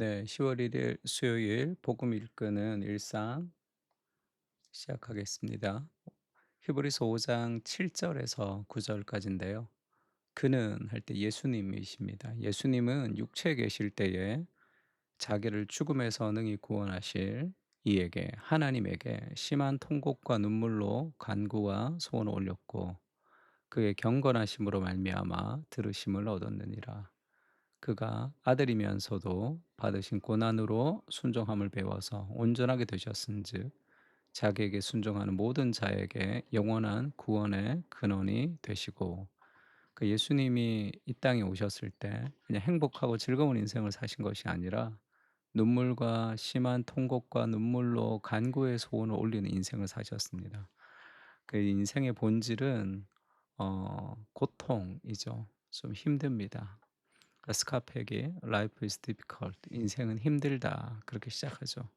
네, 10월 1일 수요일 복음 읽기는 일상 시작하겠습니다. 히브리서 5장 7절에서 9절까지인데요. 그는 할 때 예수님이십니다. 예수님은 육체에 계실 때에 자기를 죽음에서 능히 구원하실 이에게 하나님에게 심한 통곡과 눈물로 간구와 소원을 올렸고 그의 경건하심으로 말미암아 들으심을 얻었느니라. 그가 아들이면서도 받으신 고난으로 순종함을 배워서 온전하게 되셨은즉 자기에게 순종하는 모든 자에게 영원한 구원의 근원이 되시고 그 예수님이 이 땅에 오셨을 때 그냥 행복하고 즐거운 인생을 사신 것이 아니라 눈물과 심한 통곡과 눈물로 간구의 소원을 올리는 인생을 사셨습니다. 그 인생의 본질은 고통이죠. 좀 힘듭니다. 스카펙의 Life is difficult. 인생은 힘들다. 그렇게 시작하죠.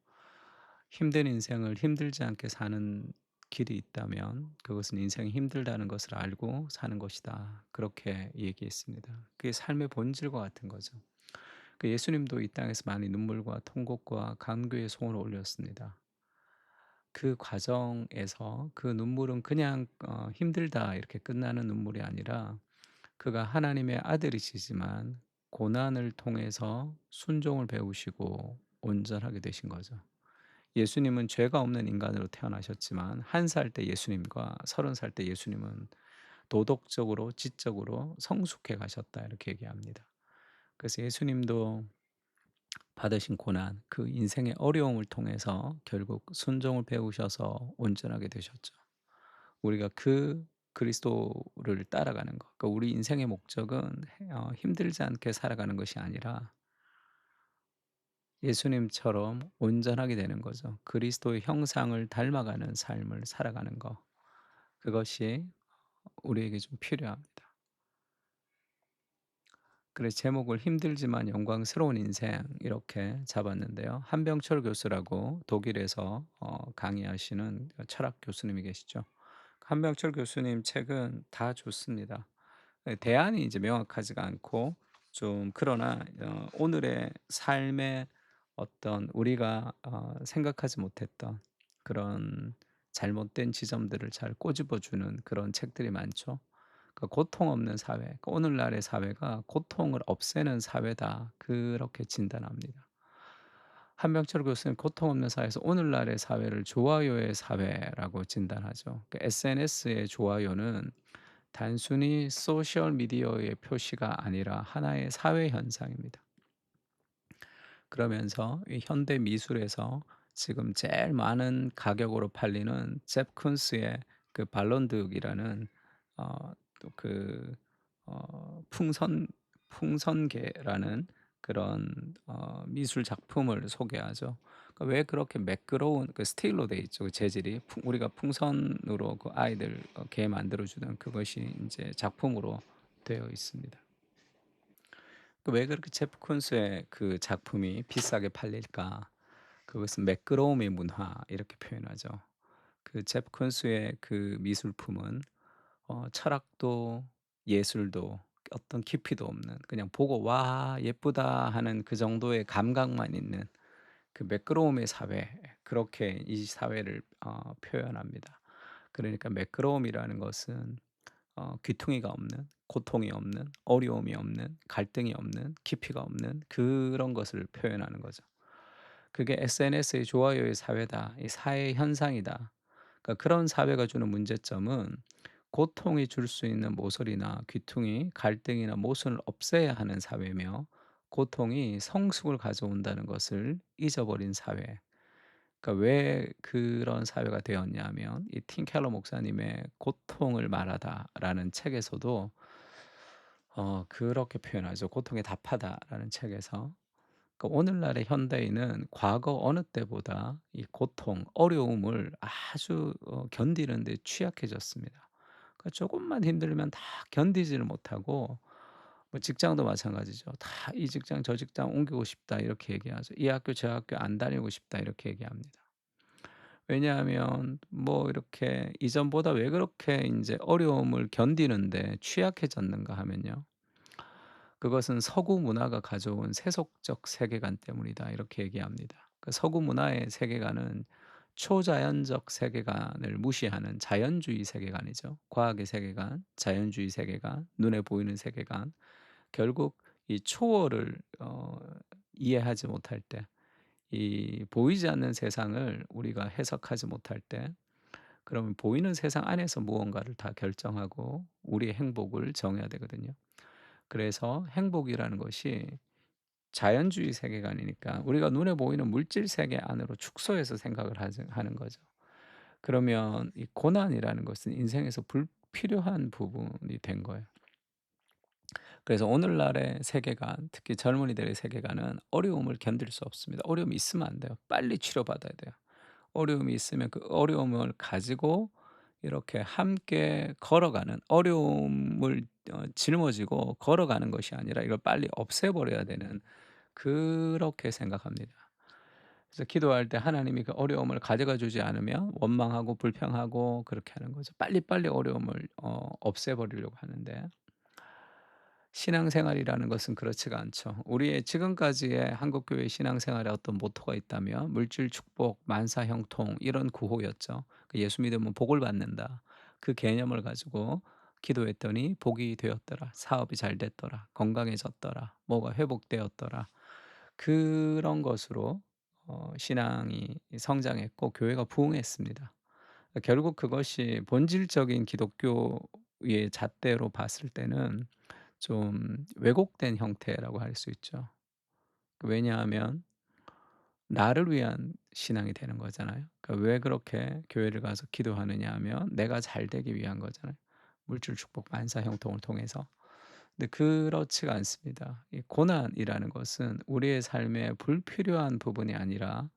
힘든 인생을 힘들지 않게 사는 길이 있다면 그것은 인생이 힘들다는 것을 알고 사는 것이다. 그렇게 얘기했습니다. 그게 삶의 본질과 같은 거죠. 그 예수님도 이 땅에서 많이 눈물과 통곡과 간구의 소원을 올렸습니다. 그 과정에서 그 눈물은 그냥 힘들다 이렇게 끝나는 눈물이 아니라 그가 하나님의 아들이시지만 고난을 통해서 순종을 배우시고 온전하게 되신 거죠. 예수님은 죄가 없는 인간으로 태어나셨지만 1살 때 예수님과 30살 때 예수님은 도덕적으로 지적으로 성숙해 가셨다 이렇게 얘기합니다. 그래서 예수님도 받으신 고난, 그 인생의 어려움을 통해서 결국 순종을 배우셔서 온전하게 되셨죠. 우리가 그 그리스도를 따라가는 것. 그러니까 우리 인생의 목적은 힘들지 않게 살아가는 것이 아니라 예수님처럼 온전하게 되는 거죠. 그리스도의 형상을 닮아가는 삶을 살아가는 것. 그것이 우리에게 좀 필요합니다. 그래서 제목을 힘들지만 영광스러운 인생 이렇게 잡았는데요. 한병철 교수라고 독일에서 강의하시는 철학 교수님이 계시죠. 한병철 교수님 책은 다 좋습니다. 예, 대안이 이제 명확하지가 않고 좀 그러나 오늘의 삶의 어떤 우리가 생각하지 못했던 그런 잘못된 지점들을 잘 꼬집어 주는 그런 책들이 많죠. 고통 없는 사회, 오늘날의 사회가 고통을 없애는 사회다. 그렇게 진단합니다. 한병철 교수는 고통 없는 사회에서 오늘날의 사회를 좋아요의 사회라고 진단하죠. SNS의 좋아요는 단순히 소셜 미디어의 표시가 아니라 하나의 사회 현상입니다. 그러면서 이 현대 미술에서 지금 제일 많은 가격으로 팔리는 잽 쿤스의 그 발론드이라는 또 풍선개라는 그런 미술 작품을 소개하죠. 왜 그렇게 매끄러운 그 스틸로 돼 있죠. 그 재질이 우리가 풍선으로 그 아이들 개 만들어 주는 그것이 이제 작품으로 되어 있습니다. 왜 그렇게 제프 콘스의 그 작품이 비싸게 팔릴까? 그것은 매끄러움의 문화 이렇게 표현하죠. 그 제프 콘스의 그 미술품은 철학도 예술도 어떤 깊이도 없는 그냥 보고 '와 예쁘다.' 하는 그 정도의 감각만 있는 그 매끄러움의 사회 그렇게 이 사회를 표현합니다. 그러니까 매끄러움이라는 것은 귀퉁이가 없는 고통이 없는 어려움이 없는 갈등이 없는 깊이가 없는 그런 것을 표현하는 거죠. 그게 SNS의 좋아요의 사회다. 이 사회 현상이다. 그러니까 그런 사회가 주는 문제점은 고통이 줄 수 있는 모서리나 귀퉁이, 갈등이나 모순을 없애야 하는 사회며 고통이 성숙을 가져온다는 것을 잊어버린 사회. 그러니까 왜 그런 사회가 되었냐면 이 팀 켈러 목사님의 "고통을 말하다."라는 책에서도 그렇게 표현하죠. "고통의 답하다."라는 책에서. 그러니까 오늘날의 현대인은 과거 어느 때보다 이 고통, 어려움을 아주 견디는 데 취약해졌습니다. 그러니까 쪼금만 힘들면 다 견디지를 못하고 뭐 직장도 마찬가지죠. 다 "이 직장 저 직장 옮기고 싶다." 이렇게 얘기하죠. "이 학교 저 학교 안 다니고 싶다." 이렇게 얘기합니다. 왜냐하면 뭐 이렇게 이전보다 왜 그렇게 인제 어려움을 견디는데 취약해졌는가 하면요. 그것은 서구 문화가 가져온 세속적 세계관 때문이다. 이렇게 얘기합니다. 그 서구 문화의 세계관은 초자연적 세계관을 무시하는 자연주의 세계관이죠. 과학의 세계관, 자연주의 세계관, 눈에 보이는 세계관. 결국 이 초월을 이해하지 못할 때, 이 보이지 않는 세상을 우리가 해석하지 못할 때, 그러면 보이는 세상 안에서 무언가를 다 결정하고 우리의 행복을 정해야 되거든요. 그래서 행복이라는 것이 자연주의 세계관이니까 우리가 눈에 보이는 물질 세계 안으로 축소해서 생각을 하는 거죠. 그러면 이 고난이라는 것은 인생에서 불필요한 부분이 된 거예요. 그래서 오늘날의 세계관, 특히 젊은이들의 세계관은 어려움을 견딜 수 없습니다. 어려움이 있으면 안 돼요. 빨리 치료받아야 돼요. 어려움이 있으면 그 어려움을 가지고 이렇게 함께 걸어가는, 어려움을 짊어지고 걸어가는 것이 아니라 이걸 빨리 없애버려야 되는, 그렇게 생각합니다. 그래서 기도할 때 하나님이 그 어려움을 가져가 주지 않으면 원망하고 불평하고 그렇게 하는 거죠. 빨리빨리 어려움을 없애버리려고 하는데, 신앙생활이라는 것은 그렇지가 않죠. 우리의 지금까지의 한국교회 신앙생활에 어떤 모토가 있다면 물질 축복, 만사 형통 이런 구호였죠. 그 예수 믿으면 복을 받는다. 그 개념을 가지고 기도했더니 복이 되었더라. 사업이 잘 됐더라. 건강해졌더라. 뭐가 회복되었더라. 그런 것으로 신앙이 성장했고 교회가 부흥했습니다. 결국 그것이 본질적인 기독교의 잣대로 봤을 때는 좀 왜곡된 형태라고 할 수 있죠. 왜냐하면 나를 위한 신앙이 되는 거잖아요. 그러니까 왜 그렇게 교회를 가서 기도하느냐 하면 내가 잘 되기 위한 거잖아요. 물질 축복 만사 형통을 통해서. 근데 그렇지가 않습니다. 이 고난이라는 것은 우리의 삶의 불필요한 부분이 아니라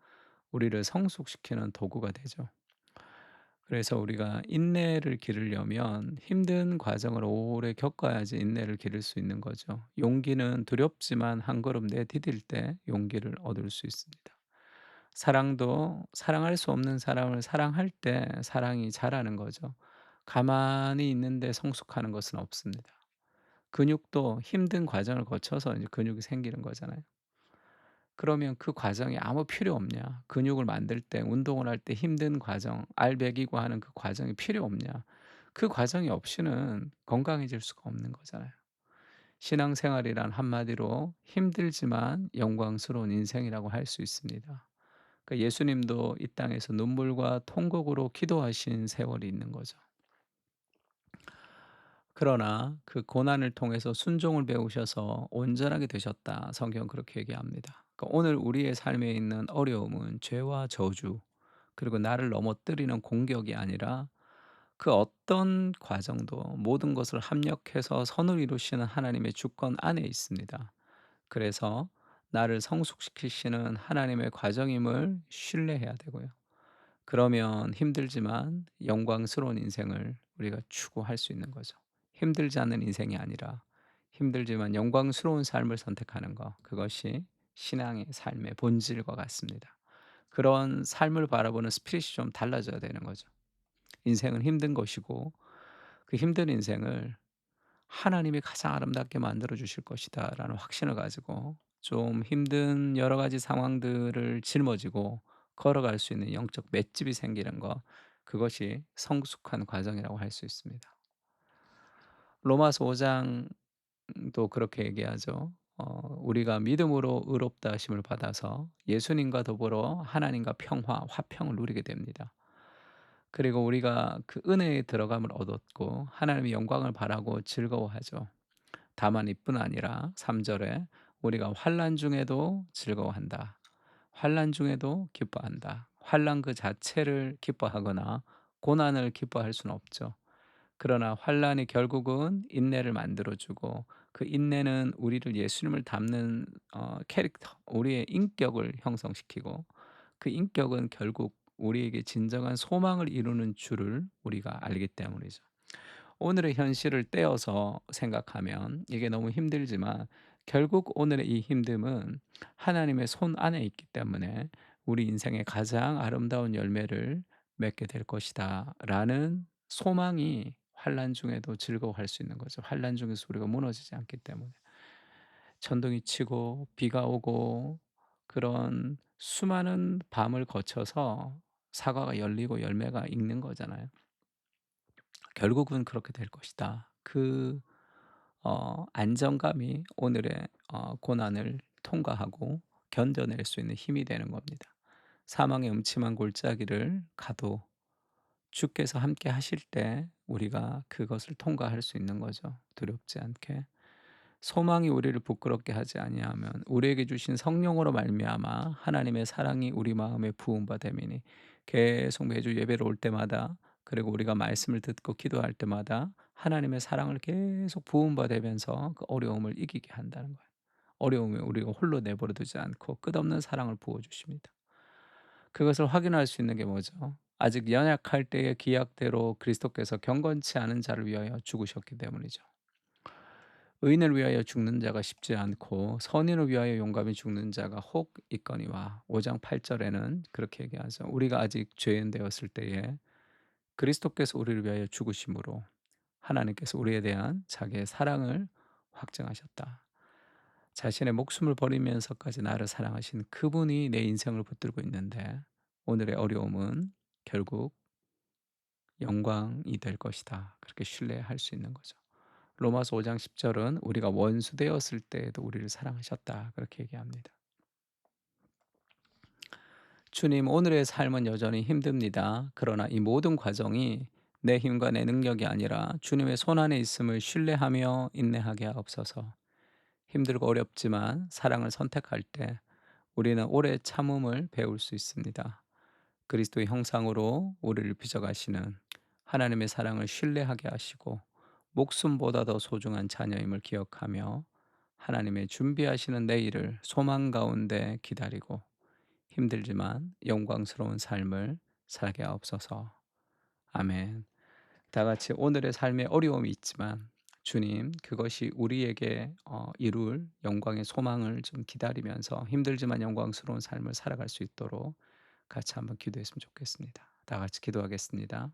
우리를 성숙시키는 도구가 되죠. 그래서 우리가 인내를 기르려면 힘든 과정을 오래 겪어야지 인내를 기를 수 있는 거죠. 용기는 두렵지만 한 걸음 내디딜 때 용기를 얻을 수 있습니다. 사랑도 사랑할 수 없는 사람을 사랑할 때 사랑이 자라는 거죠. 가만히 있는데 성숙하는 것은 없습니다. 근육도 힘든 과정을 거쳐서 이제 근육이 생기는 거잖아요. 그러면 그 과정이 아무 필요 없냐? 근육을 만들 때 운동을 할 때 힘든 과정, 알 배기고 하는 그 과정이 필요 없냐? 그 과정이 없이는 건강해질 수가 없는 거잖아요. 신앙생활이란 한마디로 힘들지만 영광스러운 인생이라고 할 수 있습니다. 그러니까 예수님도 이 땅에서 눈물과 통곡으로 기도하신 세월이 있는 거죠. 그러나 그 고난을 통해서 순종을 배우셔서 온전하게 되셨다. 성경은 그렇게 얘기합니다. 그러니까 오늘 우리의 삶에 있는 어려움은 죄와 저주, 그리고 나를 넘어뜨리는 공격이 아니라 그 어떤 과정도 모든 것을 합력해서 선을 이루시는 하나님의 주권 안에 있습니다. 그래서 나를 성숙시키시는 하나님의 과정임을 신뢰해야 되고요. 그러면 힘들지만 영광스러운 인생을 우리가 추구할 수 있는 거죠. 힘들지 않은 인생이 아니라 힘들지만 영광스러운 삶을 선택하는 것, 그것이 신앙의 삶의 본질과 같습니다. 그런 삶을 바라보는 스피릿이 좀 달라져야 되는 거죠. 인생은 힘든 것이고 그 힘든 인생을 하나님이 가장 아름답게 만들어 주실 것이다라는 확신을 가지고 좀 힘든 여러 가지 상황들을 짊어지고 걸어갈 수 있는 영적 맷집이 생기는 것, 그것이 성숙한 과정이라고 할 수 있습니다. 로마서 5 장도 그렇게 얘기하죠. 우리가 믿음으로 의롭다 하심을 받아서 예수님과 더불어 하나님과 평화, 화평을 누리게 됩니다. 그리고 우리가 그 은혜에 들어감을 얻었고 하나님의 영광을 바라고 즐거워하죠. 다만 이뿐 아니라 3 절에 우리가 환난 중에도 즐거워한다. 환난 중에도 기뻐한다. 환난 그 자체를 기뻐하거나 고난을 기뻐할 수는 없죠. 그러나 환난이 결국은 인내를 만들어 주고 그 인내는 우리를 예수님을 닮는 캐릭터, 우리의 인격을 형성시키고 그 인격은 결국 우리에게 진정한 소망을 이루는 줄을 우리가 알기 때문이죠. 오늘의 현실을 떼어서 생각하면 이게 너무 힘들지만 결국 오늘의 이 힘듦은 하나님의 손 안에 있기 때문에 우리 인생의 가장 아름다운 열매를 맺게 될 것이다라는 소망이 환난 중에도 즐거워할 수 있는 거죠. 환난 중에서 우리가 무너지지 않기 때문에. 천둥이 치고 비가 오고 그런 수많은 밤을 거쳐서 사과가 열리고 열매가 익는 거잖아요. 결국은 그렇게 될 것이다. 그 안정감이 오늘의 고난을 통과하고 견뎌낼 수 있는 힘이 되는 겁니다. 사망의 음침한 골짜기를 가도 주께서 함께 하실 때 우리가 그것을 통과할 수 있는 거죠, 두렵지 않게. 소망이 우리를 부끄럽게 하지 아니하면 우리에게 주신 성령으로 말미암아 하나님의 사랑이 우리 마음에 부음바 됨이니, 계속 매주 예배를 올 때마다, 그리고 우리가 말씀을 듣고 기도할 때마다 하나님의 사랑을 계속 부음바 되면서 그 어려움을 이기게 한다는 거예요. 어려움에 우리가 홀로 내버려 두지 않고 끝없는 사랑을 부어 주십니다. 그것을 확인할 수 있는 게 뭐죠? 아직 연약할 때의 기약대로 그리스도께서 경건치 않은 자를 위하여 죽으셨기 때문이죠. 의인을 위하여 죽는 자가 쉽지 않고 선인을 위하여 용감히 죽는 자가 혹 있거니와. 5장 8 절에는 그렇게 얘기하죠. 우리가 아직 죄인 되었을 때에 그리스도께서 우리를 위하여 죽으심으로 하나님께서 우리에 대한 자기의 사랑을 확증하셨다. 자신의 목숨을 버리면서까지 나를 사랑하신 그분이 내 인생을 붙들고 있는데, 오늘의 어려움은 결국 영광이 될 것이다. 그렇게 신뢰할 수 있는 거죠. 로마서 5장 10 절은 우리가 원수 되었을 때에도 우리를 사랑하셨다. 그렇게 얘기합니다. 주님, 오늘의 삶은 여전히 힘듭니다. 그러나 이 모든 과정이 내 힘과 내 능력이 아니라 주님의 손 안에 있음을 신뢰하며 인내하게 하옵소서. 힘들고 어렵지만 사랑을 선택할 때 우리는 오래 참음을 배울 수 있습니다. 그리스도의 형상으로 우리를 빚어가시는 하나님의 사랑을 신뢰하게 하시고 목숨보다 더 소중한 자녀임을 기억하며 하나님의 준비하시는 내일을 소망 가운데 기다리고 힘들지만 영광스러운 삶을 살게 하옵소서. 아멘. 다 같이 오늘의 삶에 어려움이 있지만 주님, 그것이 우리에게 이룰 영광의 소망을 좀 기다리면서 힘들지만 영광스러운 삶을 살아갈 수 있도록 같이 한번 기도했으면 좋겠습니다. 다 같이 기도하겠습니다.